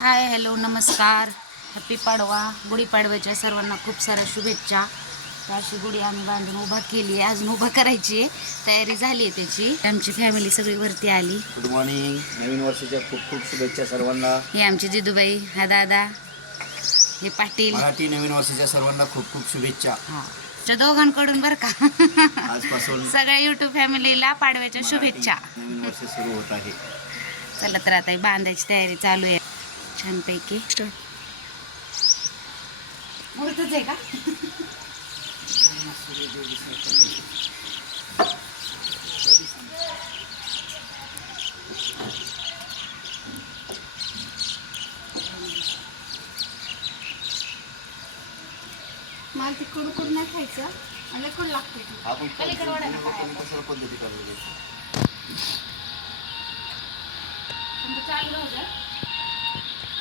हाय hello नमस्कार. Happy Padwa. गुढीपाडव्याच्या सर्वांना खूप साऱ्या शुभेच्छा. तर अशी गुढी आम्ही बांधून उभा केली आहे. अजून उभा करायची आहे. तयारी झाली आहे त्याची. आमची फॅमिली सगळी वरती आली. गुड मॉर्निंग नवीन वर्षाच्या खूप खूप शुभेच्छा सर्वांना. हे आमची जिदूबाई हा दादा हे पाटील. मराठी नवीन वर्षाच्या सर्वांना खूप खूप शुभेच्छा. हा. त्या दोघांकडून बरं का? आजपासून सगळ्या युट्यूब फॅमिलीला पाडव्याच्या शुभेच्छा. नवीन वर्ष सुरू होत आहे. चला तर आता ही बांधायची तयारी चालू आहे. छानपैकी. मुहूर्तच आहे का? मला ते कडू कडू नाही खायचं. मला कडू लागते आपण पलीकडे कशा पद्धती चालू राहू द्या.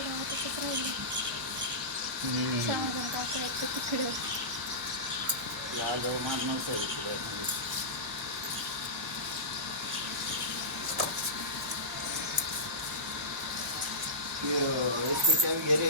बघ ते बोलू नको दिदू तुझ्या स्टार्टची ठेवी जाणे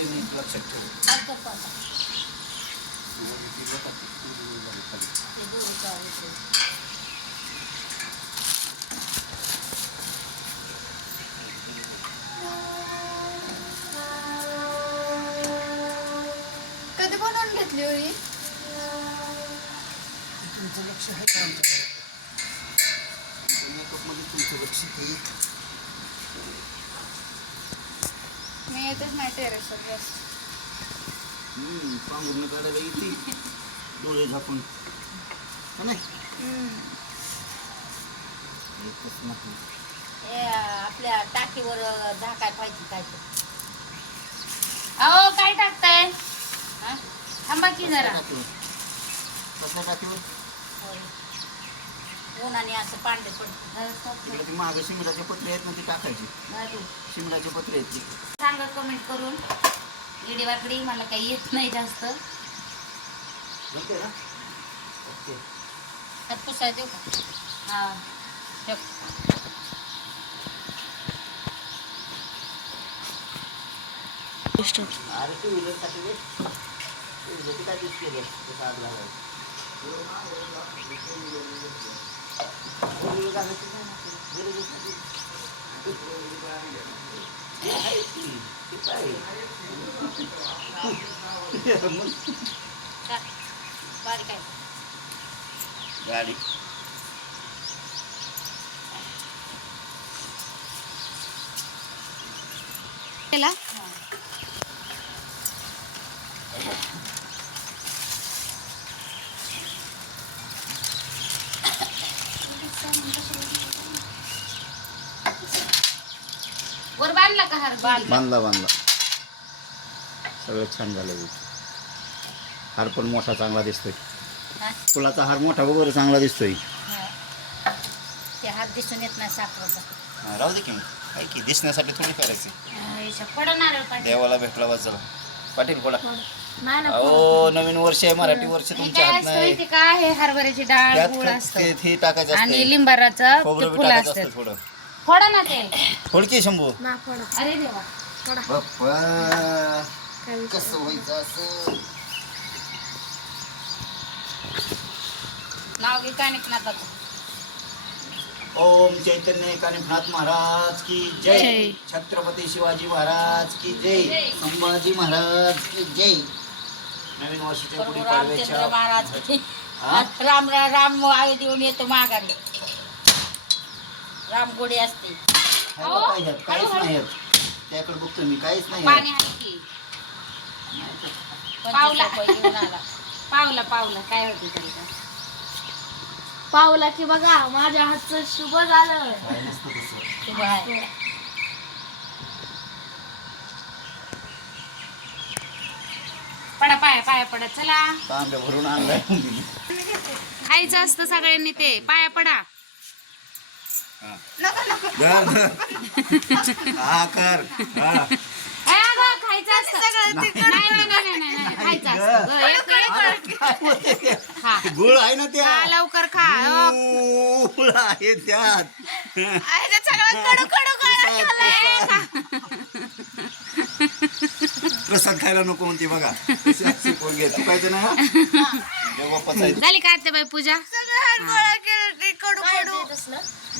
कवपाची लक्षात ठेव कधी घेतली होई तुमचं लक्ष आहे का आमच्याकडे? मेकअपमध्ये तुमचं लक्ष आहे. मी येतच नाही टेरेसवर जास्त हम्म, पांघरून काढायला येते. डोळे झाकून. का नाही एकच नाही. आपल्या टाकीवर झाकाय पाहिजे काय. अहो काय टाकताय? हा? थांबा की जरा. कसल्या टाकीवर होय. उन्हाने असं पांढरे पडते. तिकडे ती मागे शिमलाचे पत्रे आहेत ना ते टाकायचे. शिमलाचे पत्रे आहेत ते सांगा कमेंट करून. इडी वाकडी मला काही येत नाही जास्त. जमते ना? ओके. हात पुसाय देऊ का? हा ठेव. अरे टू व्हीलरसाठी काय दिसते केलं? तसं आग लागायला फोर व्हीलर घालायची नाही ना, ते गरजच नाही. हे आहे की, ते काय मग का? बारीक आहे गाडी केला वर बांधला का हार बांध बांधला बांधला. सगळं छान झालं हार पण मोठा चांगला दिसतोय. हा? फुलाचा हार मोठा वगैरे चांगला दिसतोय. हा. ते दिसून येत नाही साखरेचा. राहू दे की मग. काय की दिसण्यासाठी थोडी करायचं. देवाला भेटला वाजला पाटील बोला. नाही ना अहो नवीन वर्ष आहे मराठी वर्ष हे तुमच्या काय हात असतं नाही माहिती का हे हरभऱ्याची डाळ त्यात गुळ काय असतं. ते- ते टाकायचं आणि असतं लिंबाराचं खोबरं ते बी फुलं टाकायचं असतात. असतं थोडं फोडा ना ते. थोडकी शंभू. ना अरे देवा पडा बाप्पा. काय विषय कसं व्हायचं असं? नाव घे काय नाही आता ओम चैतन्य कानिफनाथ महाराज की जय. जय. छत्रपती शिवाजी महाराज की जय. संभाजी महाराज की जय. नवीन वर्षाच्या गुढी रामचंद्र महाराज पाडव्याच्या हा? राम राम राम आयो देऊन येतो माघारी राम गोडी असते काय ह्यात? काहीच नाही ह्यात. त्याकडे बघतो मी काहीच नाही पाणी ह्यात. आहे की पंचवीस पावला. पावला पावला काय होते तरी का पावला की बघा माझ्या हातचं शुभ झालं काय नसतं तसं. शुभ आहे पाया पडा चला. भरून आणलाय खायचं असतं सगळ्यांनी ते. पाया पडा. हा. कर. हा. ए, अगं, खायचं असतं. नाही. नाही नाही नाही, नाही, नाही, खायचं असतं. गं, एक- एक- खा गुळ आहे ना खा त्या लवकर खा. हो. गुळ आहे त्यात प्रसाद खायला नको म्हणते बघा. शिकवून घे तू खायचं ना देवा पचायचं. झाली का आत्याबाई पूजा?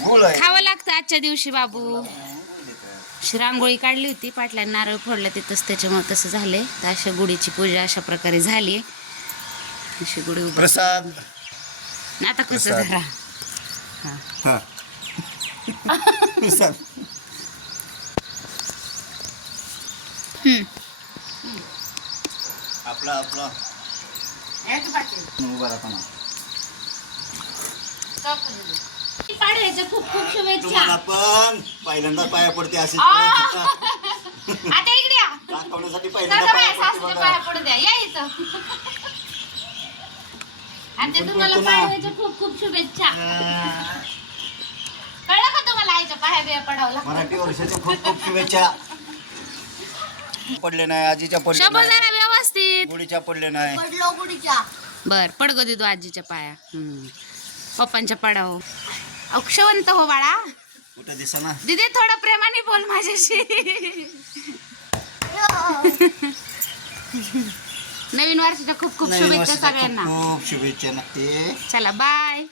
गुळ आहे. खावं लागतं आजच्या दिवशी बाबू. अशी रांगोळी काढली होती पाटल्याने नारळ फोडलं तिथंच त्याच्यामुळे तसं झालंय. तर अशा गुढीची पूजा अशा प्रकारे झाली अशी गुढी उभं. प्रसाद. आता कसं प्रसाद. धरा हा. प्रसाद. आपला आपला. उभा राहताना पाडव्याच्या खूप खूप शुभेच्छा. तुम्हाला पण पहिल्यांदा पाया पडते अशी आता इकडे या. दाखवण्यासाठी चला पहिल्यांदा बाया, पाया पडते सासूच्या बघा. पाया पडू द्या. या इथं. आणि तुम्हाला ना. पाडव्याच्या खूप खूप शुभेच्छा. कळलं का तुम्हाला आईच्या पाया बिया पडावं लागतं मराठी वर्षाच्या खूप खूप शुभेच्छा. पडले नाही आजीच्या पडले नाही. व्यवस्थित गुढीच्या पडले नाही. पडलो गुडीच्या. बर पड गो दिदू आजीच्या पाया. हम्म. पप्पांच्या पाडाव. अक्षवंत हो बाळा. कुठं दिसा ना? दिदी थोडं प्रेमाने बोल माझ्याशी. नवीन वर्षाच्या खूप खूप नवीन शुभेच्छा वर्षाच्या सगळ्यांना. खूप खूप शुभेच्छा ना. ते चला बाय.